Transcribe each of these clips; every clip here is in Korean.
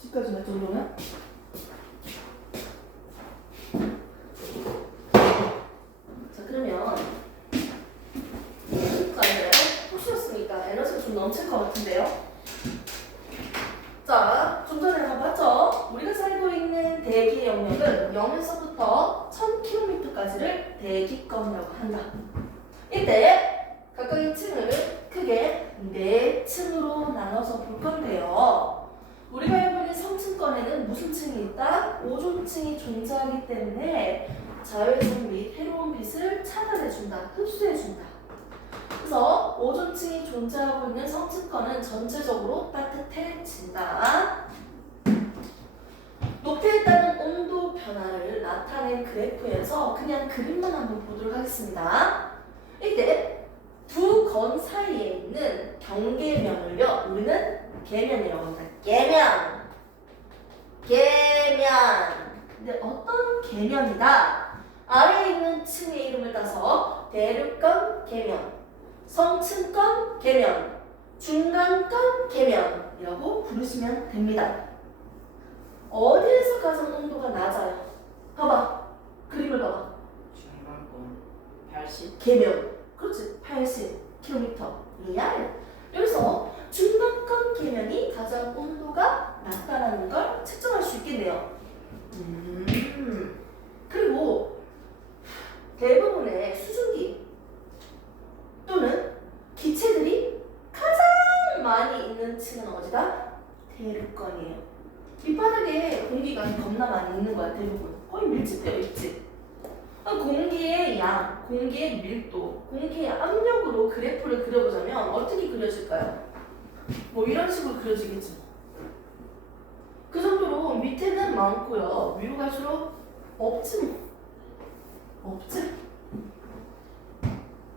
집까지 몇 정도면? 자, 그러면 혹시였으니까 에너지가 좀 넘칠 것 같은데요? 자, 좀 전에 한번 봤죠? 우리가 살고 있는 대기의 영역은 0에서부터 1000km까지를 대기권이라고 한다. 이때 각각의 층을 크게 4층으로 나눠서 볼 건데요. 우리가 알고 있는 성층권에는 무슨 층이 있다? 오존층이 존재하기 때문에 자외선 및 해로운 빛을 차단해준다, 흡수해준다. 그래서 오존층이 존재하고 있는 성층권은 전체적으로 따뜻해진다. 높이에 따른 온도 변화를 나타낸 그래프에서 그냥 그림만 한번 보도록 하겠습니다. 이때 두 건 사이에 있는 경계면을요, 우리는 계면이라고 합니다. 계면. 근데 어떤 계면이다? 아래에 있는 층의 이름을 따서 대륙간 계면, 성층권 계면, 중간권 계면이라고 부르시면 됩니다. 어디에서 가장 온도가 낮아요? 봐봐. 그림을 봐봐. 중간권 80. 계면. 그렇지. 80km 이하예요. 여기서 중간권 계면이 가장 온도가 낮다는 걸 측정할 수 있겠네요. 그리고 대부분의 수증기 또는 기체들이 가장 많이 있는 층은 어디다? 대륙권이에요. 밑바닥에 공기가 겁나 많이 있는 거야. 대부분 거의 밀집되어 있지. 공기의 양, 공기의 밀도, 공기의 압력으로 그래프를 그려보자면 어떻게 그려질까요? 뭐 이런 식으로 그려지겠죠. 그 정도로 밑에는 많고요, 위로 갈수록 없지 뭐. 없지?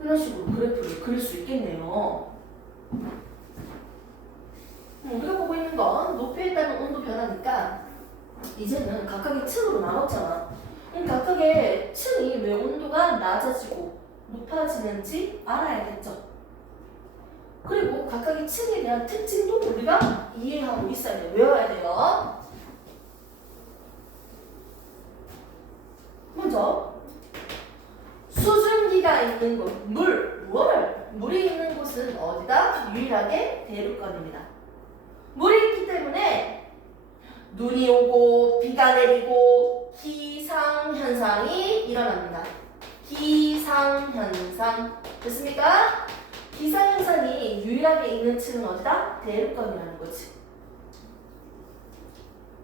이런 식으로 그래프를 그릴 수 있겠네요. 우리가 보고 있는 건 높이에 따른 온도 변화니까 이제는 각각의 층으로 나눴잖아. 각각의 층이 왜 온도가 낮아지고 높아지는지 알아야겠죠. 그리고 각각의 층에 대한 특징도 우리가 이해하고 있어야 돼요. 외워야 돼요. 먼저 수증기가 있는 곳, 물이 있는 곳은 어디다? 유일하게 대륙권입니다. 물이 있기 때문에 눈이 오고 비가 내리고 기상현상이 일어납니다. 기상현상 됐습니까? 기상현상이 유일하게 있는 층은 어디다? 대륙권이라는 거지.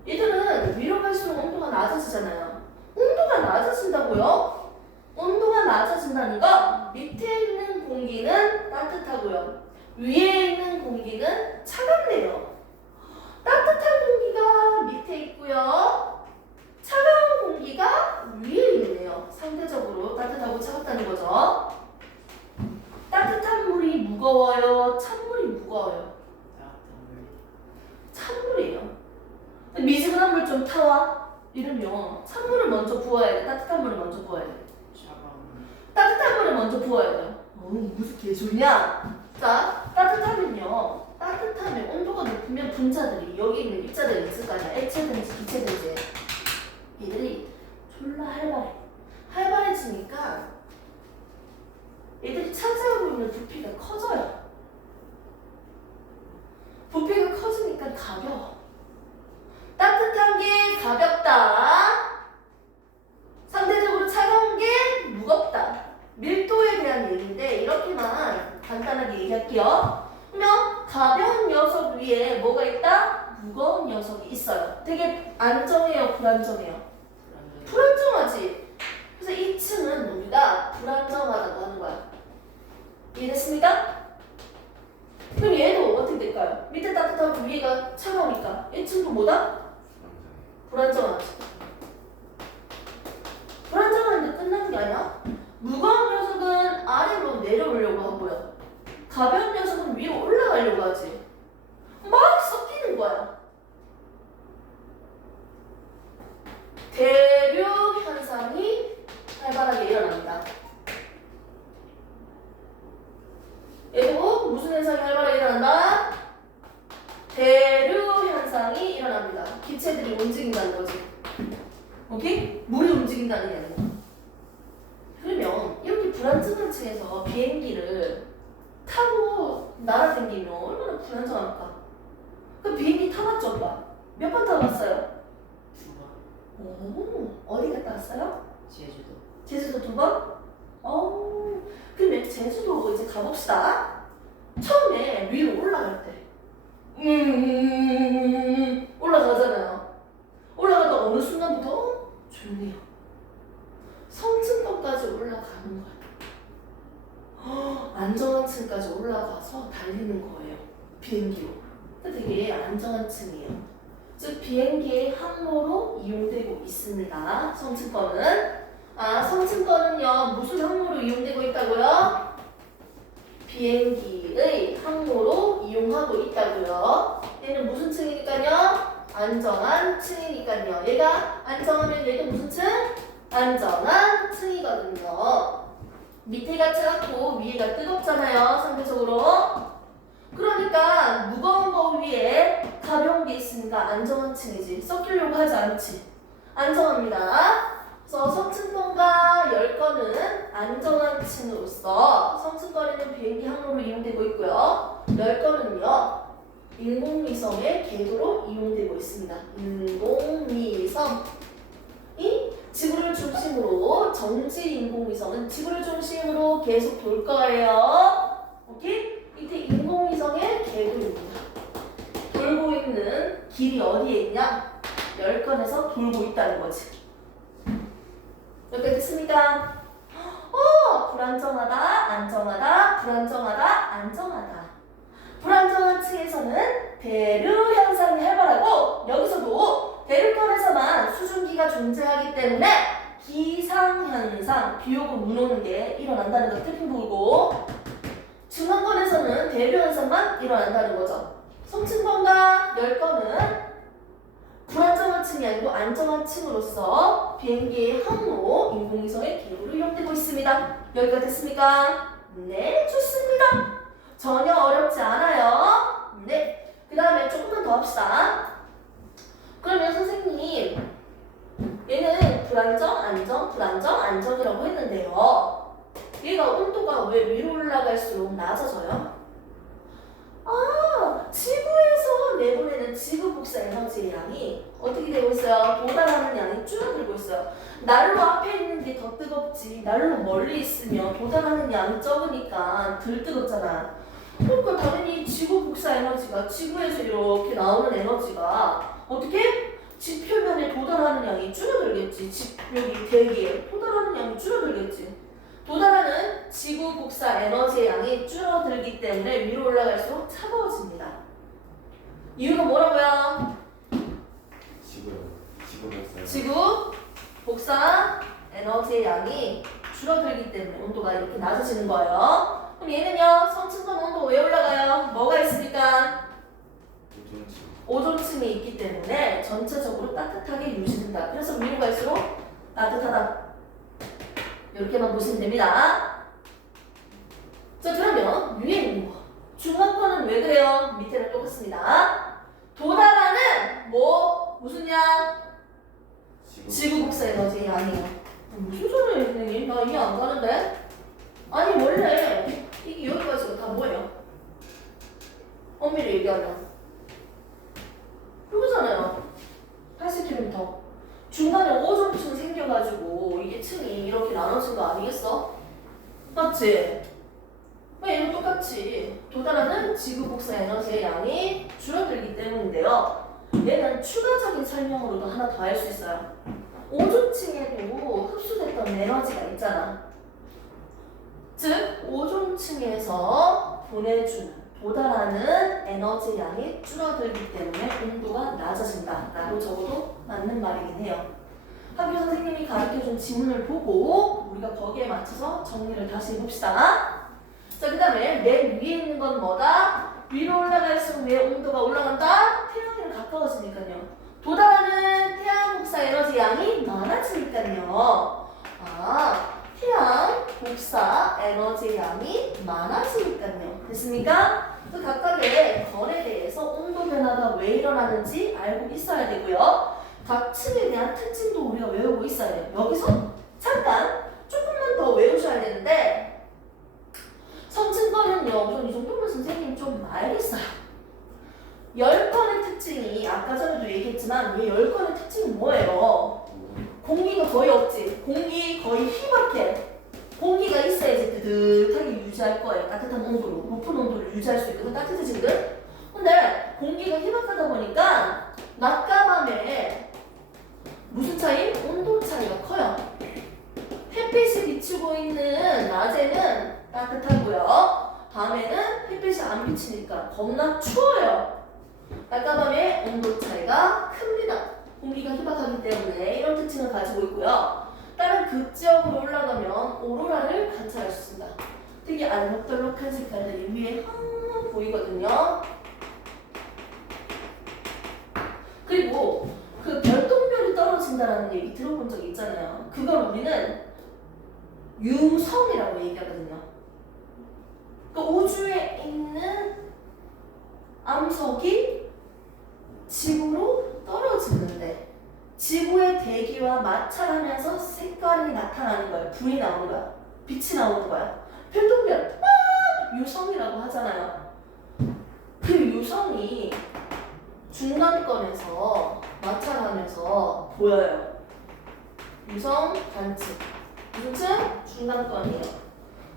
얘들은 위로 갈수록 온도가 낮아지잖아요. 온도가 낮아진다고요? 온도가 낮아진다는 건 밑에 있는 공기는 따뜻하고요, 위에 있는 공기는 차갑네요. 따뜻한 공기가 밑에 있고요, 차가운 공기가 위에 있네요. 상대적으로 따뜻하고 차갑다는 거죠. 따뜻한 물이 무거워요, 찬물이 무거워요? 찬물이에요. 미지근한 물 좀 타와 이러면 찬물을 먼저 부어야 돼, 따뜻한 물을 먼저 부어야 돼? 따뜻한 물을 먼저 부어야 돼요. 무슨 개소리냐? 자, 따뜻하면 온도가 높으면 분자들이, 여기 있는 입자들이 있을 거 아니야. 액체든지 기체든지. 얘들이 졸라 활발해지니까 얘들이 차지하고 있는 부피가 커져요. 부피가 커지니까 가벼워. 따뜻한 게 가볍다, 상대적으로 차가운 게 무겁다. 밀도에 대한 얘기인데 이렇게만 간단하게 얘기할게요. 그러면 가벼운 녀석 위에 뭐가 있다? 무거운 녀석이 있어요. 되게 안정해요, 불안정해요? 불안정하지. 그래서 이 층은 우리가 불안정하다고 하는 거야. 이해됐습니까? 그럼 얘도 어떻게 될까요? 밑에 따뜻하고 위에가 차가우니까 이 층도 뭐다? 불안정하지. 불안정한데 끝나는 게 아니야. 무거운 녀석은 아래로 내려오려고 하고요, 가벼운 녀석은 위로 올라가려고 하지. 막 섞이는 거야. 대류 현상이 활발하게 일어납니다. 얘도 무슨 현상이 활발하게 일어난다? 대류 현상이 일어납니다. 일어납니다. 기체들이 움직인다는 거지. 오케이? 물이 움직인다는 게 아니고. 그러면 이렇게 불안정한 층에서 비행기를 타고 날아다니면 얼마나 불안정할까? 그 비행기 타봤죠, 오빠? 몇 번 타봤어요? 2번. 오, 어디 갔다 왔어요? 제주도. 제주도 2번? 그러면 제주도 이제 가봅시다. 처음에 위로 올라갈 때. 올라가잖아요. 올라가다 어느 순간부터 조용해요. 성층권까지 올라가는 거예요. 안정한 층까지 올라가서 달리는 거예요. 비행기로. 되게 안정한 층이에요. 즉 비행기의 항로로 이용되고 있습니다. 성층권은. 성층권은요 무슨 항로로 이용되고 있다고요? 비행기의 항로로 이용하고 있다고요. 얘는 무슨 층이니까요? 안정한 층이니까요. 얘가 안정하면 얘도 무슨 층? 안정한 층이거든요. 밑에가 차갑고 위에가 뜨겁잖아요. 상대적으로. 그러니까 무거운 거 위에 가벼운 게 있으니까 안정한 층이지. 섞이려고 하지 않지. 안정합니다. 그래서 성층권과 열권은 안정한 층으로서 성층권에는 비행기 항로로 이용되고 있고요. 열권은요 인공위성의 궤도로 이용되고 있습니다. 인공위성 이 지구를 중심으로 정지 인공위성은 지구를 중심으로 계속 돌 거예요. 오케이? 이때 인공위성의 궤도입니다. 돌고 있는 길이 어디에 있냐? 열권에서 돌고 있다는 거지. 여기까지 됐습니까? 불안정하다, 안정하다, 불안정하다, 안정하다. 불안정한 층에서는 대류 현상이 활발하고 여기서도 대류권에서만 수증기가 존재하기 때문에 기상현상, 비 오고 눈 오는 게 일어난다는 거 태풍 불고 중간권에서는 대류 현상만 일어난다는 거죠. 성층권과 열권은 불안정한 층이 아니고 안정한 층으로서 비행기의 항로, 인공위성의 기록으로 이용되고 있습니다. 여기가 됐습니까? 네, 좋습니다. 전혀 어렵지 않아요. 네, 그 다음에 조금만 더 합시다. 그러면 선생님, 얘는 불안정, 안정, 불안정, 안정이라고 했는데요. 얘가 온도가 왜 위로 올라갈수록 낮아져요? 지구에서 내보내는 지구 복사 에너지의 양이 어떻게 되고 있어요? 도달하는 양이 줄어들고 있어요. 난로 앞에 있는 게 더 뜨겁지 난로 멀리 있으면 도달하는 양이 적으니까 덜 뜨겁잖아. 그러니까 당연히 지구 복사 에너지가 지구에서 이렇게 나오는 에너지가 어떻게? 지 표면에 도달하는 양이 줄어들겠지. 여기 대기에 도달하는 양이 줄어들겠지. 도달하는 지구 복사 에너지의 양이 줄어들기 때문에 위로 올라갈수록 차가워집니다. 이유가 뭐라고요? 지구 복사 에너지의 양이 줄어들기 때문에 온도가 이렇게 낮아지는 거예요. 그럼 얘는요, 성층권 온도 왜 올라가요? 뭐가 있으니까? 오존층이 있기 때문에 전체적으로 따뜻하게 유지된다. 그래서 위로 갈수록 따뜻하다. 이렇게만 보시면 됩니다. 자, 그러면 위에 있는 거. 중간권은 왜 그래요? 밑에는 똑같습니다. 도달하는 무슨 양? 지구 복사 에너지의 양이에요. 무슨 소리예요, 선생님? 나 이해 안 가는데? 아니, 원래 이게 여기까지가 다 뭐예요? 엄밀히 얘기하면. 이거잖아요. 80km. 중간에 오존층 생겨가지고 이게 층이 이렇게 나눠진 거 아니겠어? 맞지? 얘는 똑같이 도달하는 지구 복사 에너지의 양이 줄어들기 때문인데요. 얘는 추가적인 설명으로도 하나 더 할 수 있어요. 오존층에도 흡수됐던 에너지가 있잖아. 즉 오존층에서 보내주는 도달하는 에너지 양이 줄어들기 때문에 온도가 낮아진다 라고 적어도 맞는 말이긴 해요. 학교 선생님이 가르쳐준 지문을 보고 우리가 거기에 맞춰서 정리를 다시 해봅시다. 자, 그 다음에 맨 위에 있는 건 뭐다? 위로 올라갈수록 왜 온도가 올라간다? 태양이랑 가까워지니까요. 도달하는 태양 복사 에너지 양이 많아지니까요. 태양 복사 에너지 양이 많아지니까요. 됐습니까? 그 각각의 건에 대해서 온도 기온 변화가 왜 일어나는지 알고 있어야 되고요. 각 층에 대한 특징도 우리가 외우고 있어야 돼요. 여기서 잠깐 조금만 더 외우셔야 되는데 성층 거는요. 전 이 정도면 선생님 좀 알겠어요. 열권의 특징이 아까 전에도 얘기했지만 왜 열권의 특징이 뭐예요? 공기가 거의 없지. 공기 거의 희박해. 공기가 있어야지 뜨뜻하게 유지할 거예요. 따뜻한 온도로, 높은 온도를 유지할 수 있거든. 따뜻해지거든. 근데 공기가 희박하다 보니까 낮과 밤에 무슨 차이? 온도 차이가 커요. 햇빛이 비추고 있는 낮에는 따뜻하고요. 밤에는 햇빛이 안 비치니까 겁나 추워요. 낮과 밤의 온도 차이가 큽니다. 공기가 희박하기 때문에 이런 특징을 가지고 있고요. 다른 극지역으로 올라가면 오로라를 관찰할 수 있습니다. 되게 알록달록한 색깔들이 위에 항상 보이거든요. 그리고 그 별똥별이 떨어진다는 얘기 들어본 적 있잖아요. 그걸 우리는 유성이라고 얘기하거든요. 그 우주에 있는 암석이 지구로 떨어지는데 지구의 대기와 마찰하면서 색깔이 나타나는 거예요. 불이 나오는 거야. 빛이 나오는 거야. 별똥별, 유성이라고 하잖아요. 그 유성이 중간권에서 마찰하면서 보여요. 유성 단층. 무슨 층? 중간권이에요.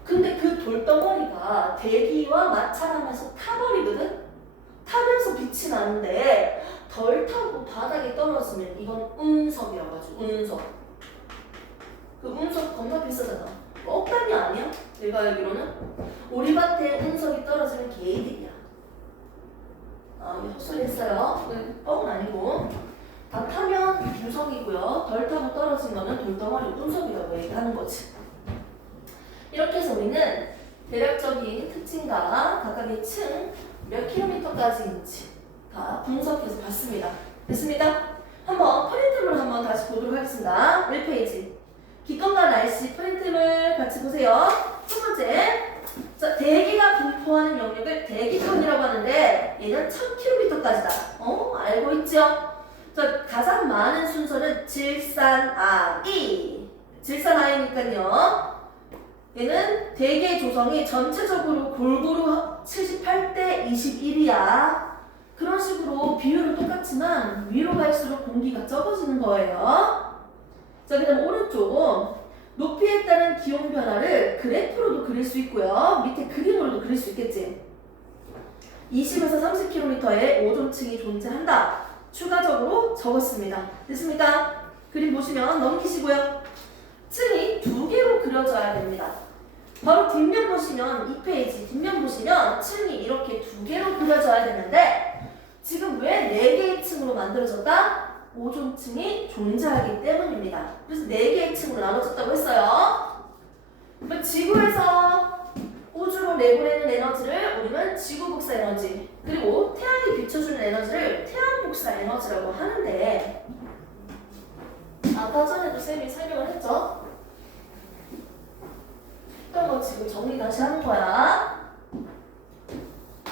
근데 그 돌덩어리가 대기와 마찰하면서 타버리거든? 타면서 빛이 나는데 덜 타고 바닥에 떨어지면 이건 운석이라고 하죠. 운석. 그 운석 겁나 비싸잖아. 억단위 아니야? 내가 알기로는 우리 밭에 운석이 떨어지면 개이득이야. 이거 헛소리 했어요. 뻥은 아니고 다 타면 유석이고요. 덜 타고 떨어진 거는 돌덩어리 운석이라고 얘기하는 거지. 이렇게 해서 우리는 대략적인 특징과 각각의 층 몇 킬로미터까지인지 다 분석해서 봤습니다. 됐습니다? 한번 프린트를 한번 다시 보도록 하겠습니다. 1페이지. 기권과 날씨 프린트를 같이 보세요. 첫 번째. 자, 대기가 분포하는 영역을 대기권이라고 하는데 얘는 1000km까지다. 알고 있죠? 자, 가장 많은 순서는 질산아이. 질산아이니까요. 얘는 대기의 조성이 전체적으로 골고루 78대 21이야. 그런 식으로 비율은 똑같지만 위로 갈수록 공기가 적어지는 거예요. 자, 그 다음 오른쪽. 높이에 따른 기온 변화를 그래프로도 그릴 수 있고요. 밑에 그림으로도 그릴 수 있겠지. 20에서 30km의 오존층이 존재한다. 추가적으로 적었습니다. 됐습니까? 그림 보시면 넘기시고요. 층이 두 개로 그려져야 됩니다. 바로 뒷면 보시면 2페이지 뒷면 보시면 층이 이렇게 두 개로 그려져야 되는데 지금 왜 4개의 층으로 만들어졌다? 오존층이 존재하기 때문입니다. 그래서 4개의 층으로 나눠졌다고 했어요. 그럼 지구에서 우주로 내보내는 에너지를 우리는 지구 복사 에너지, 그리고 태양이 비춰주는 에너지를 태양 복사 에너지라고 하는데 아까 전에도 쌤이 설명을 했죠? 그럼 뭐 지금 정리 다시 하는 거야.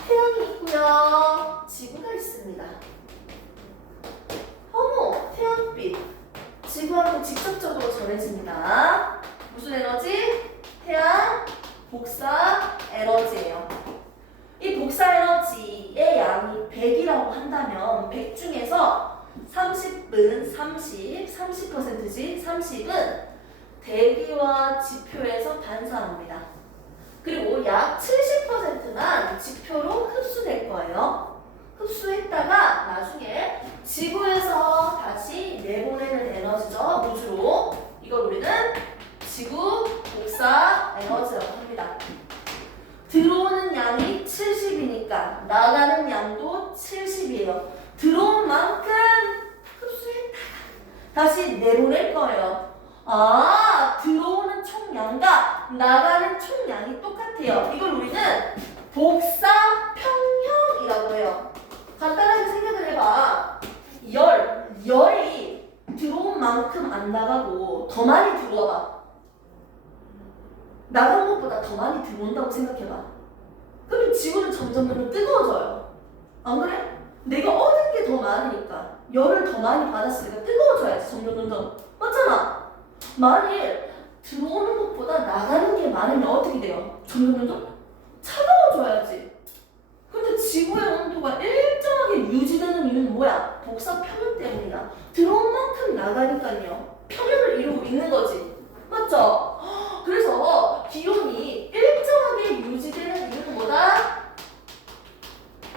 태양이 있고요. 지구가 있습니다. 태양빛. 지구하고 직접적으로 전해집니다. 무슨 에너지? 태양 복사 에너지예요. 이 복사 에너지의 양이 100이라고 한다면 100 중에서 30은 30%지 30은 대기와 지표에서 반사합니다. 그리고 약 70%만 지표로 흡수될 거예요. 흡수했다가 나중에 지구에서 다시 내보내는 에너지죠. 우주로. 이걸 우리는 지구 복사 에너지라고 합니다. 들어오는 양이 70이니까 나가는 양도 70이에요. 들어온 만큼 흡수했다가 다시 내보낼 거예요. 들어오는 총량과 나가는 총량이 똑같아요. 이걸 우리는 복사 평형이라고 해요. 간단하게 생각을 해봐. 열이 들어온 만큼 안 나가고 더 많이 들어와봐. 나간 것보다 더 많이 들어온다고 생각해봐. 그러면 지구는 점점 뜨거워져요. 안 그래? 내가 얻은 게 더 많으니까 열을 더 많이 받았으니까 뜨거워져야지 점점 맞잖아. 만일 들어오는 것보다 나가는 게 많으면 어떻게 돼요? 점점 차가워져야지. 근데 지구의 온도가 일정하게 유지되는 이유는 뭐야? 복사 평면 때문이야. 들어온 만큼 나가니까요. 평면을 이루고 있는 거지. 맞죠? 그래서 기온이 일정하게 유지되는 이유는 뭐다?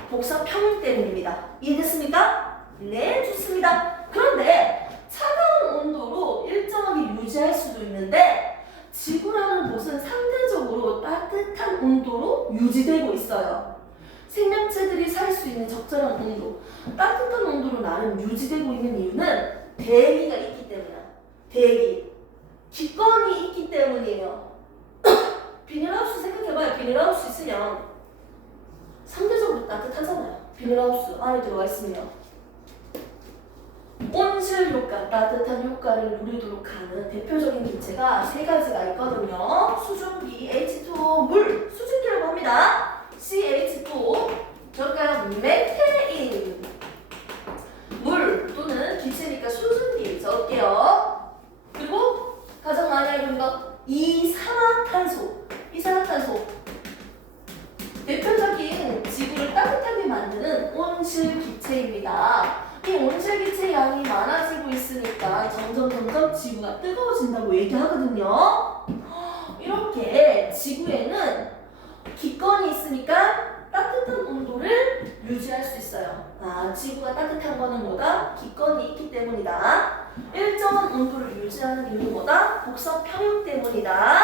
복사 평면 때문입니다. 이해됐습니까? 네, 좋습니다. 그런데 차가운 온도로 일정하게 유지할 수도 있는데 지구라는 곳은 상대적으로 따뜻한 온도로 유지되고 있어요. 생명체들이 살 수 있는 적절한 온도, 따뜻한 온도로 나름 유지되고 있는 이유는 대기가 있기 때문이야. 대기. 기권이 있기 때문이에요. 비닐하우스 생각해봐요. 비닐하우스 있으면 상대적으로 따뜻하잖아요. 비닐하우스 안에 들어가 있으면. 온실 효과, 따뜻한 효과를 누리도록 하는 대표적인 기체가 세 가지가 있거든요. 수증기, H2O, 물, 수증기라고 합니다. CH2O, 저럴까요? 메테인. 물 또는 기체니까 수증기 적을게요. 그리고 가장 많이 알고 있는 거 이산화탄소. 이산화탄소. 대표적인 지구를 따뜻하게 만드는 온실 기체입니다. 이 온실 기체 양이 많아지고 있으니까 점점 지구가 뜨거워진다고 얘기하거든요. 이렇게 지구에는 기권이 있으니까 따뜻한 온도를 유지할 수 있어요. 아, 지구가 따뜻한 거는 뭐다? 기권이 있기 때문이다. 일정한 온도를 유지하는 이유는 뭐다? 복사 평형 때문이다.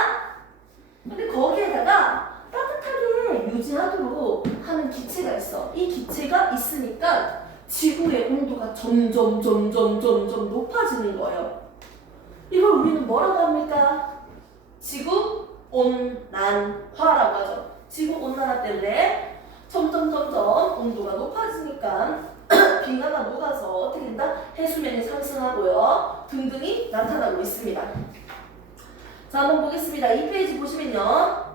근데 거기에다가 따뜻하게 유지하도록 하는 기체가 있어. 이 기체가 있으니까 지구의 온도가 점점 높아지는 거예요. 이걸 우리는 뭐라고 합니까? 지구 온난화라고 하죠. 지구 온난화 때문에 점점 온도가 높아지니까 빙하가 녹아서 어떻게 된다? 해수면이 상승하고요. 등등이 나타나고 있습니다. 자, 한번 보겠습니다. 이 페이지 보시면요.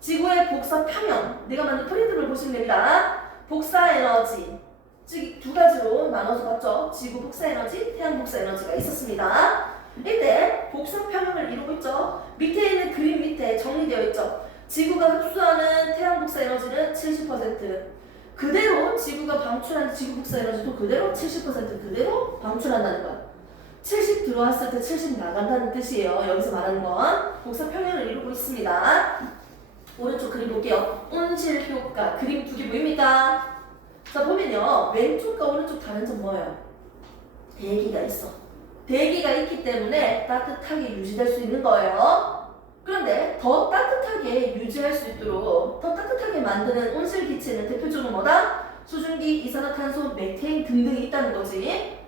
지구의 복사 평형, 내가 만든 프린트를 보시면 됩니다. 복사 에너지, 즉 두 가지로 나눠서 봤죠. 지구 복사 에너지, 태양 복사 에너지가 있었습니다. 이때 복사 평형을 이루고 있죠. 밑에 있는 그림 밑에 정리되어 있죠. 지구가 흡수하는 태양 복사 에너지는 70%. 그대로 지구가 방출하는 지구 복사 에너지도 그대로 70% 그대로 방출한다는 거야. 70 들어왔을 때 70 나간다는 뜻이에요. 여기서 말하는 건 복사 평형을 이루고 있습니다. 오른쪽 그림 볼게요. 온실 효과 그림 두 개 보입니까? 자, 보면요. 왼쪽과 오른쪽 다른 점 뭐예요? 대기가 있어. 대기가 있기 때문에 따뜻하게 유지될 수 있는 거예요. 그런데 더 따뜻하게 유지할 수 있도록 더 따뜻하게 만드는 온실 기체는 대표적으로 뭐다? 수증기, 이산화탄소, 메테인 등등이 있다는 거지.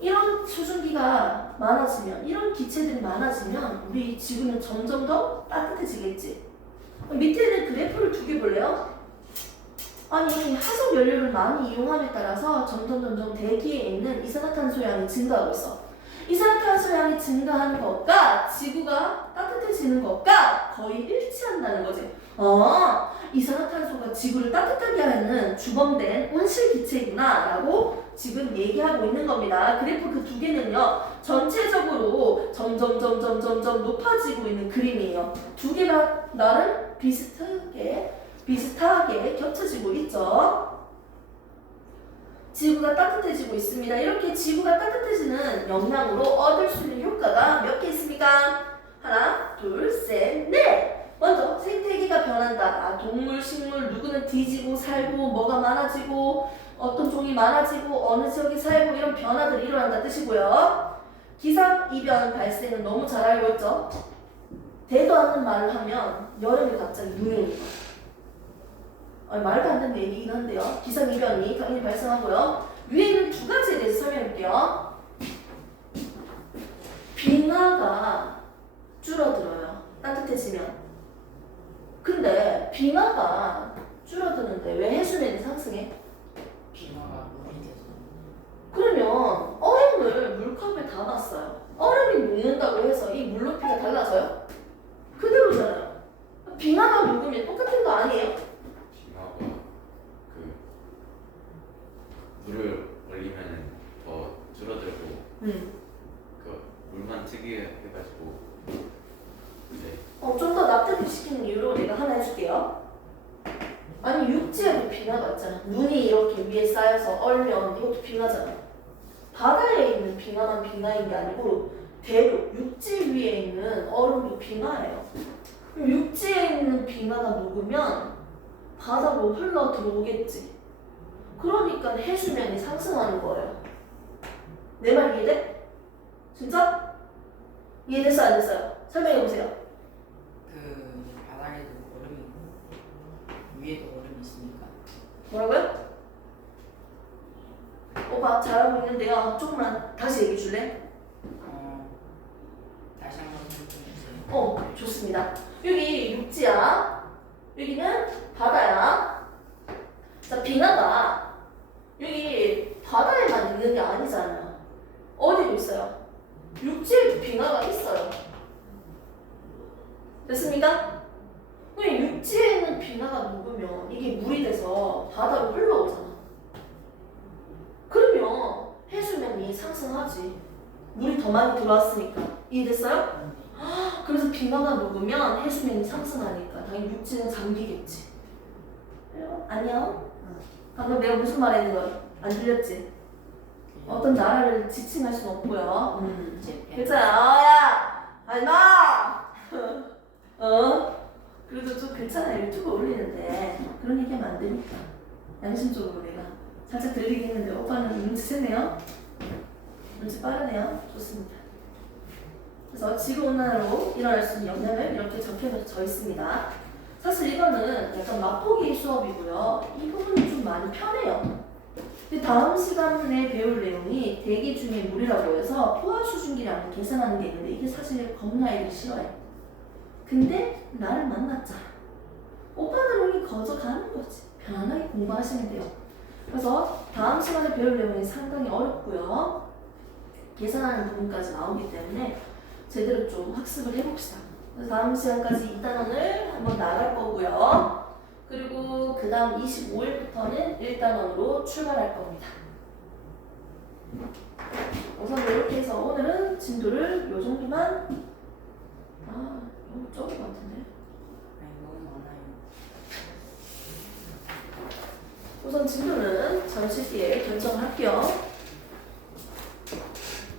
이런 수증기가 많아지면, 이런 기체들이 많아지면 우리 지구는 점점 더 따뜻해지겠지. 밑에 있는 그래프를 두 개 볼래요? 아니, 화석 연료를 많이 이용함에 따라서 점점 대기에 있는 이산화탄소 양이 증가하고 있어. 이산화탄소 양이 증가하는 것과 지구가 따뜻해지는 것과 거의 일치한다는 거지. 이산화탄소가 지구를 따뜻하게 하는 주범된 온실 기체구나 라고 지금 얘기하고 있는 겁니다. 그래프 그 두 개는요, 전체적으로 점점 높아지고 있는 그림이에요. 두 개가 나름 비슷하게 겹쳐지고 있죠. 지구가 따뜻해지고 있습니다. 이렇게 지구가 따뜻해지는 영향으로 얻을 수 있는 효과가 몇 개 있습니까? 하나, 둘, 셋, 넷! 먼저 생태계가 변한다. 동물, 식물, 누구는 뒤지고 살고 뭐가 많아지고 어떤 종이 많아지고 어느 지역에 살고 이런 변화들이 일어난다 뜻이고요. 기상이변 발생은 너무 잘 알고 있죠. 되도 않는 말을 하면 여름에 갑자기 눈이 오는 거예요. 말도 안 되는 얘기긴 한데요. 기상이변이 당연히 발생하고요. 위에 있는 두 가지에 대해서 설명할게요. 빙하가 줄어들어요. 따뜻해지면. 근데 빙하가 줄어드는데 왜 해수면이 상승해? 빙하가 물이 돼서. 그러면 얼음을 물컵에 담았어요. 얼음이 녹는다고 해서 이 물높이가 달라져요? 그대로잖아요. 빙하가 녹으면 똑같은 거 아니에요? 빙하가 그 물만 특이해가지고 네. 좀 더 납득시키는 이유로 내가 하나 해줄게요. 아니 육지에도 빙하가 있잖아. 눈이 이렇게 위에 쌓여서 얼면 이것도 빙하잖아. 바다에 있는 빙하만 빙하인 게 아니고 대륙, 육지 위에 있는 얼음도 빙하예요. 그럼 육지에 있는 빙하가 녹으면 바다로 흘러 들어오겠지. 그러니까 해수면이 상승하는 거예요. 내 말 이해돼? 진짜? 이해됐어 안 됐어요? 설명해보세요. 그 바닥에도 얼음이 있고 위에도 얼음이 있으니까. 뭐라고요? 오빠 잘하고 있는데요. 조금만 다시 얘기해 줄래? 다시 한번 설명해주세요. 좋습니다. 여기 육지야. 여기는 바다야. 자, 빙하가 여기 바다에만 있는 게 아니잖아요. 어디도 있어요? 육지에도 빙하가 있어요. 됐습니까? 그럼 육지에 있는 빙하가 녹으면 이게 물이 돼서 바다로 흘러오잖아. 그러면 해수면이 상승하지. 물이 더 많이 들어왔으니까. 이해됐어요? 그래서 빙하가 녹으면 해수면이 상승하니까 당연히 육지는 잠기겠지. 안녕? 방금 내가 무슨 말 했는 거 안 들렸지? 어떤 나라를 지칭할 수는 없고요. 제 배. 괜찮아. 야! 알마! 그래도 좀 괜찮아. 유튜브 올리는데 그런 얘기 하면 안 되니까. 양심적으로 내가 살짝 들리긴 했는데 오빠는 눈치채네요? 눈치 빠르네요. 좋습니다. 그래서 지구온난화로 일어날 수 있는 영향을 이렇게 적혀져 있습니다. 사실 이거는 약간 맛보기 수업이고요. 이 부분이 좀 많이 편해요. 근데 다음 시간에 배울 내용이 대기 중의 물이라고 해서 포화 수증기량을 계산하는 게 있는데 이게 사실 겁나 애들이 싫어해. 근데 나를 만났잖아. 오빠는 여기 거저 가는 거지. 편안하게 공부하시면 돼요. 그래서 다음 시간에 배울 내용이 상당히 어렵고요. 계산하는 부분까지 나오기 때문에 제대로 좀 학습을 해봅시다. 그래서 다음 시간까지 2단원을 한번 나갈 거고요. 그리고 그 다음 25일부터는 1단원으로 출발할 겁니다. 우선 이렇게 해서 오늘은 진도를 요 정도만 너무 적은 것 같은데. 아니 너무 많아요. 우선 진도는 잠시 뒤에 결정할게요.